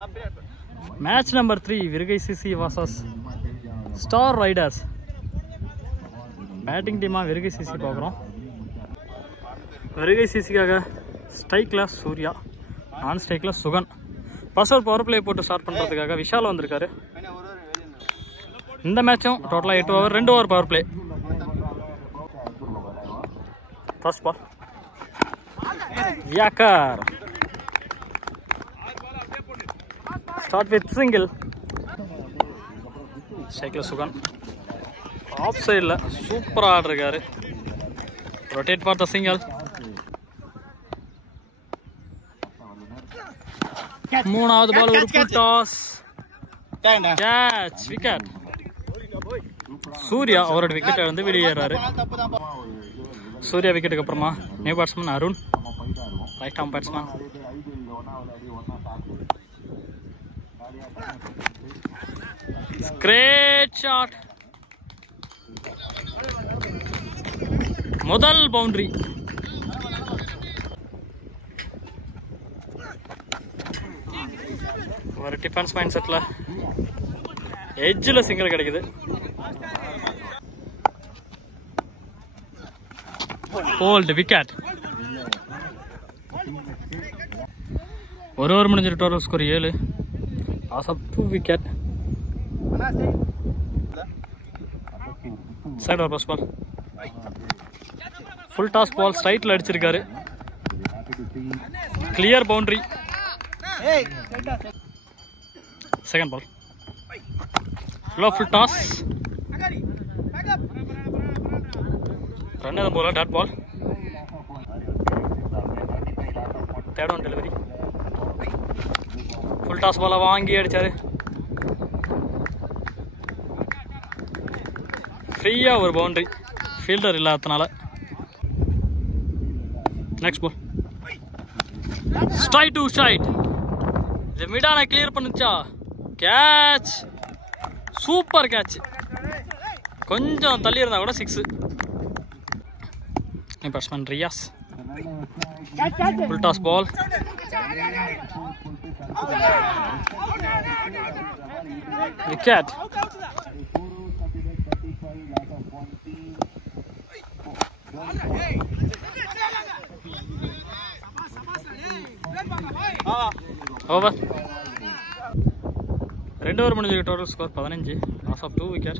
Match number 3, Virgai CC versus Star Riders. Batting team Virgai CC பார்க்குறோம். Virgai CC காக ஸ்ட்ரைக்ல சூர்யா, நான் ஸ்ட்ரைக்ல சுகன். ஃபர்ஸ்ட் ஒரு பவர் பிளே போட்டு ஸ்டார்ட் பண்றதுக்காக விஷால் வந்திருக்காரு. இந்த மேட்சும் டோட்டலா 8 over 2 over power play. First ball yorker. Start with single. Cycle Sugan. Offside la super aadrikaru. Rotate for the single. Moonavathu ball oru full toss. Catch wicket. Surya over wicket irundhu veliyeraru. Surya wicket ku apparama new batsman Arun, right arm batsman. Great shot. Modal boundary. Our defense mindset la edge la single kedikudhu. Hold wicket. ஒரு முடிஞ்ச total score 7. As of 2 wicket. Side or ball. Full toss ball straight la adichirukkaru. Clear boundary. Second ball. Low full toss. Run the ball, that ball. Third on delivery. Full toss ball vaangi adicharu. Free over boundary. Fielder illathanala. Next ball. Straight to straight. The midana clear pannucha. Catch. Super catch. Konjam thalli irundha kuda 6. New batsman Riyas. Full toss ball. Wicket. Over. 2 over முடிஞ்ச total score 15. Loss of 2 wicket.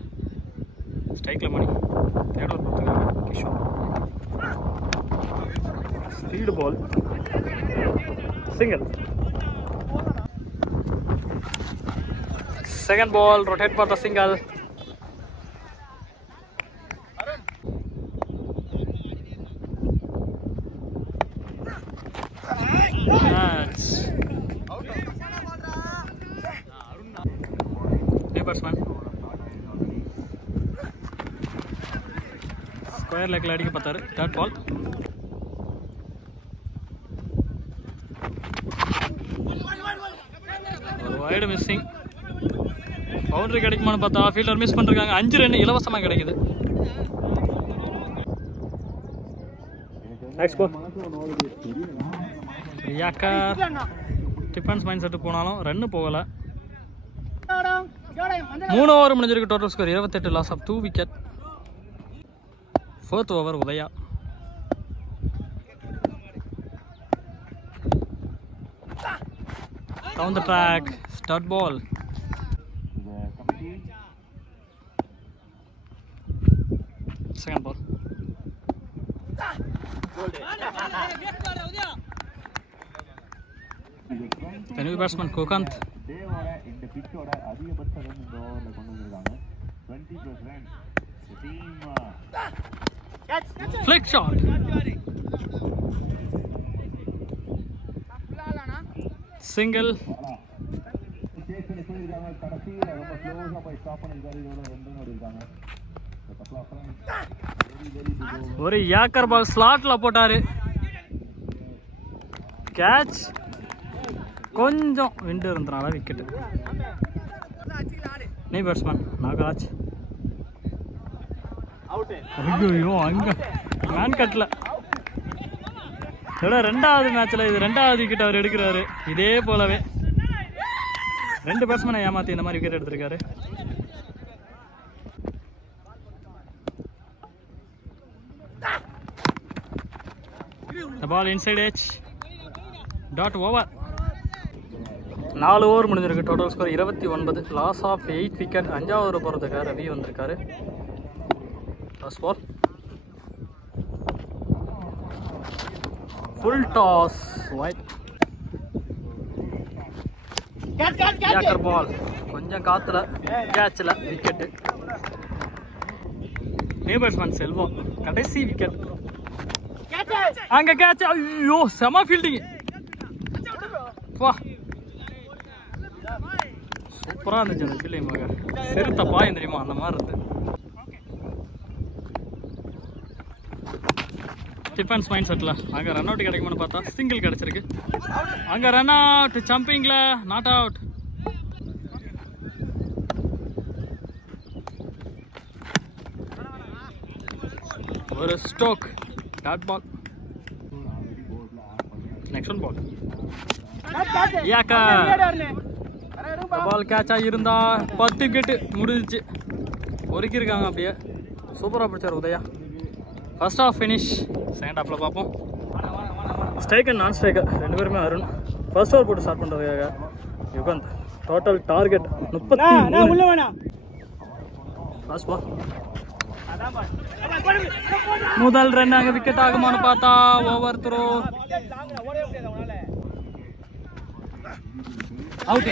Strike la money. Third over போட்டுருக்காங்க Kishore. Speed ball. Single. Second ball, rotate for the single. Catch. New batsman. Square leg adikka paatharu. Third ball. Wide missing. Boundary கிடைக்குமான்னு பார்த்தா fielder miss பண்ணிருக்காங்க. 5 run இலவசமா கிடைக்குது. Next ball. Yorker defence mind set போனாலும் run போகல. 3 over முடிஞ்சிருக்கு. Total score 28. Loss of 2 wicket. 4th over Udaya. Down the track. Start ball. Second ball. The new batsman Kokant. Flick shot. Single. ஒரு yorker பால் ஸ்லாட்ல போட்டாரு. Catch. கொஞ்சம் விண்டு இருந்தனால wicket. நீ batsman Nagaraj. ஐயோ அங்க மேன் கட்ல. இதோட 2வது மேட்ச்ல இது 2வது விக்கெட் அவர் எடுக்கிறாரு. இதே போலவே 2 பேட்ஸ்மேனை ஏமாத்தி இந்த மாதிரி விக்கெட் எடுத்திருக்காரு. The ball inside edge. Dot over. 4 over முடிஞ்சிருக்கு. Total score 29. Loss of 8 wicket. 5வது ஓவர் போகிறதுக்காக ரவி வந்திருக்காரு. Last ball full toss wide. கேக்கர் பால் கொஞ்சம் காத்துல கேட்ச்ல விக்கெட். நியூ பேட்ஸ்மேன் செல்வம் கடைசி விக்கெட். அங்க கேட்ச். ஐயோ செம ஃபீல்டிங். வா சூப்பரா இருந்துச்சு அந்த ஃபீல்டிங். செருத்த பாயம் தெரியுமா அந்த மாதிரி இருந்து. டிஃபென்ஸ் மைண்ட் செட்ல அங்க ரன் அவுட் கிடைக்குமான்னு பார்த்தா சிங்கிள் கிடைச்சிருக்கு. அங்க ரன் அவுட் ஜம்பிங்ல நாட் அவுட். ஒரு ஸ்டோக் dot ball. Next one ball யாக்கா பால் கேட்சா இருந்தா 10 விக்கெட் முடிஞ்சிச்சு. ஒருக்கிருக்காங்க அப்படியே. சூப்பராக பிடிச்சார் Udaya. First half finish. Second ஹாஃப்ல பார்ப்போம். ஸ்ட்ரைக்கர் நான் ஸ்ட்ரைக்கர் 2 பேருமே அருண். ஃபர்ஸ்ட் ஓவர் போட்டு ஸ்டார்ட் பண்ணுறதுக்காக Yugant. Total target 33. First ball முதல் ரன் அங்கே விக்கெட் ஆகுமான்னு பார்த்தா ஓவர் த்ரோ அவுட்.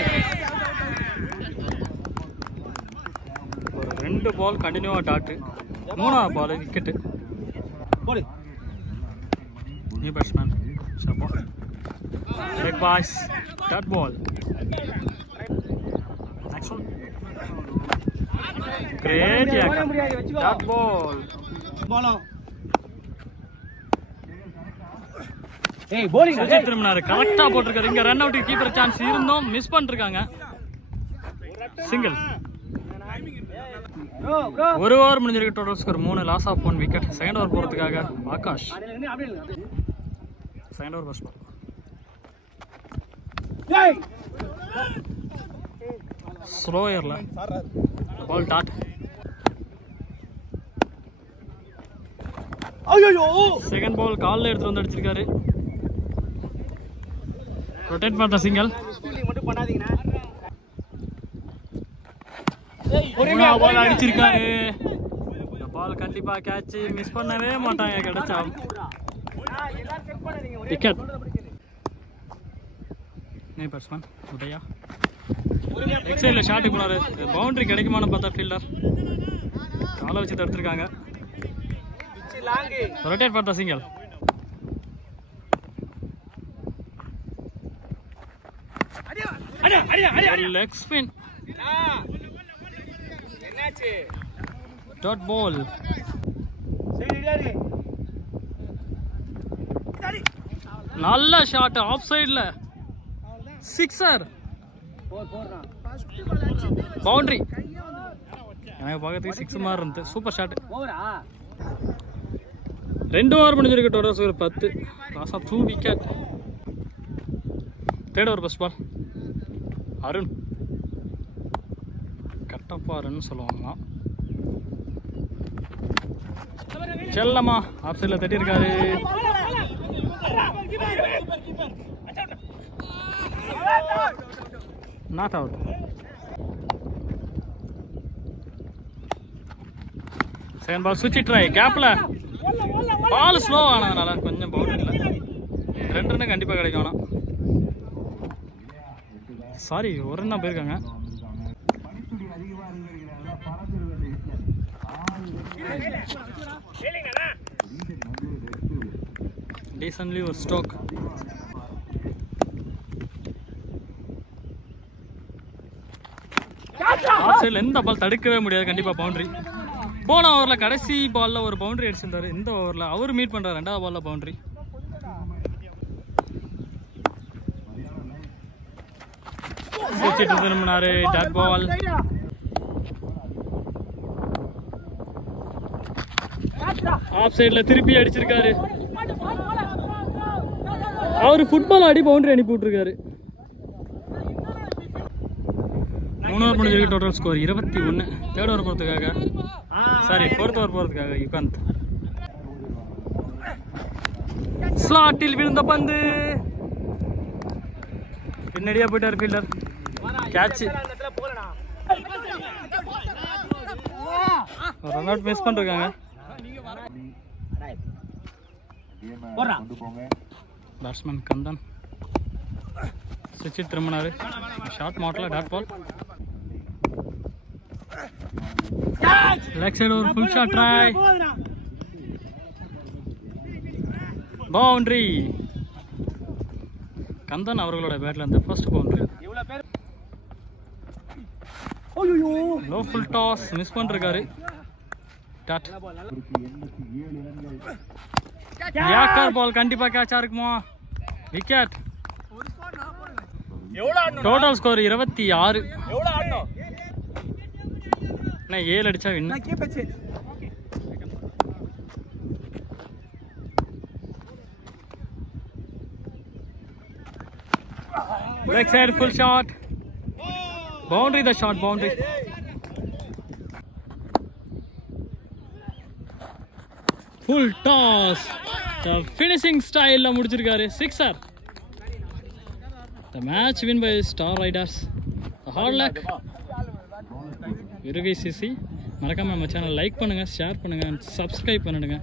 ஒரு 2 பால் கண்டினியூவா டாட்டு. 3வது பால் விக்கெட். நியூ பேட்ஸ்மேன் ஷாபா பிக் பாஸ் dot ball. Next one great dot ball. திரும்பினாரு கரெக்டா போட்டிருக்காரு. இங்க ரன் அவுட் கீப்பர் சான்ஸ் இருந்தும் மிஸ் பண்ணிருக்காங்க. சிங்கிள். 1 ஓவர் முடிஞ்சிருக்கு. Total score 3. Loss of 1 wicket. Second over போறதுக்காக Akash. Second over first ball ஸ்லோயர்ல பால் டாட். செகண்ட் பால் காலில் எடுத்து வந்து அடிச்சிருக்காரு. ரொட்டேட் பண்ண சிங்கிள். பால் அடிச்சிருக்காரு. பால் கண்டிப்பா கேட்ச் மிஸ் பண்ணவே மாட்டாங்க. கிடைச்சா விக்கெட். நியூ பேட்ஸ்மேன் உதயா எக்ஸைட்ல ஷாட்டுக்கு போனாரு. பவுண்டரி கிடைக்குமான்னு பார்த்தா ஃபீல்டர் காலை வச்சு தடுத்துருக்காங்க. ரொட்டேட் பண்ண single. Leg spin dot ball. நல்ல ஷாட் ஆஃப் சைட்ல சிக்ஸர். பவுண்டரி. எனக்கு பார்க்கறதுக்கு 6 மாதிரி இருந்தது. Super shot. 2 ஓவர் முடிஞ்சிருக்கு. Total score 10. Loss of 2 wicket. Third over first ball Arun. Kattappa Arun சொல்லுவாங்களா. செல்லம்மா ஆஃப் சைட்ல தட்டியிருக்காரு. Not out. செகண்ட் பால் சுவிட்ச் ட்ரை. கேப்ல பால் ஸ்லோ ஆனதுனால கொஞ்சம் பவுண்டரி இல்லை. 2 ரன் கண்டிப்பாக கிடைக்கும். ஆனால் சாரி 1 ரன் தான் போயிருக்காங்க. டீசன்ட்லி ஒரு ஸ்டோக். ஆஃப் சைடில் எந்த பால் தடுக்கவே முடியாது. கண்டிப்பாக பவுண்டரி. போன ஓவரில் கடைசி பாலில் ஒரு பவுண்டரி அடிச்சிருந்தாரு. இந்த ஓவரில் அவர் மீட் பண்ணுறாரு. 2வது பாலில் பவுண்டரி. திரும்பினாரு. Dot ball. ஆஃப் சைடில் திருப்பி அடிச்சிருக்காரு. அவர் ஃபுட்பால் ஆடி பவுண்டரி அனுப்பி விட்டுருக்காரு. 3 ஓவர் முடிஞ்சிருக்கு. Total score 21. தேர்ட் ஓவர் போகிறதுக்காக சாரி ஃபோர்த் ஓவர் போகிறதுக்காக யுகாந்த். ஸ்லாட்டில் விழுந்த பந்து பின்னாடியா போயிட்டார் fielder. Catch. Run out miss பண்ணிருக்காங்க. பேட்ஸ்மேன் கந்தன் சுவிட்ச் திரும்பினாரு. ஷார்ட் மாட்டல டாட் பால். லெக் சைடு ஒரு full shot try. Boundary. Kandan அவர்களோட பேட்ல இருந்து first boundary. Low full toss miss பண்ணிருக்காரு. டாட். யாக்கர் பால் கண்டிப்பா கேட்சா இருக்குமா? விக்கெட். Total score 26. நான் 7 அடிச்சா win. Back side full shot. Boundary the shot boundary. Full toss. The finishing style la mudichirukkaru. Sixer. The match win by Star Riders. The hard luck. Virugai CC. மறக்காம நம்ம channel like பண்ணுங்க, share பண்ணுங்க, subscribe பண்ணிடுங்க.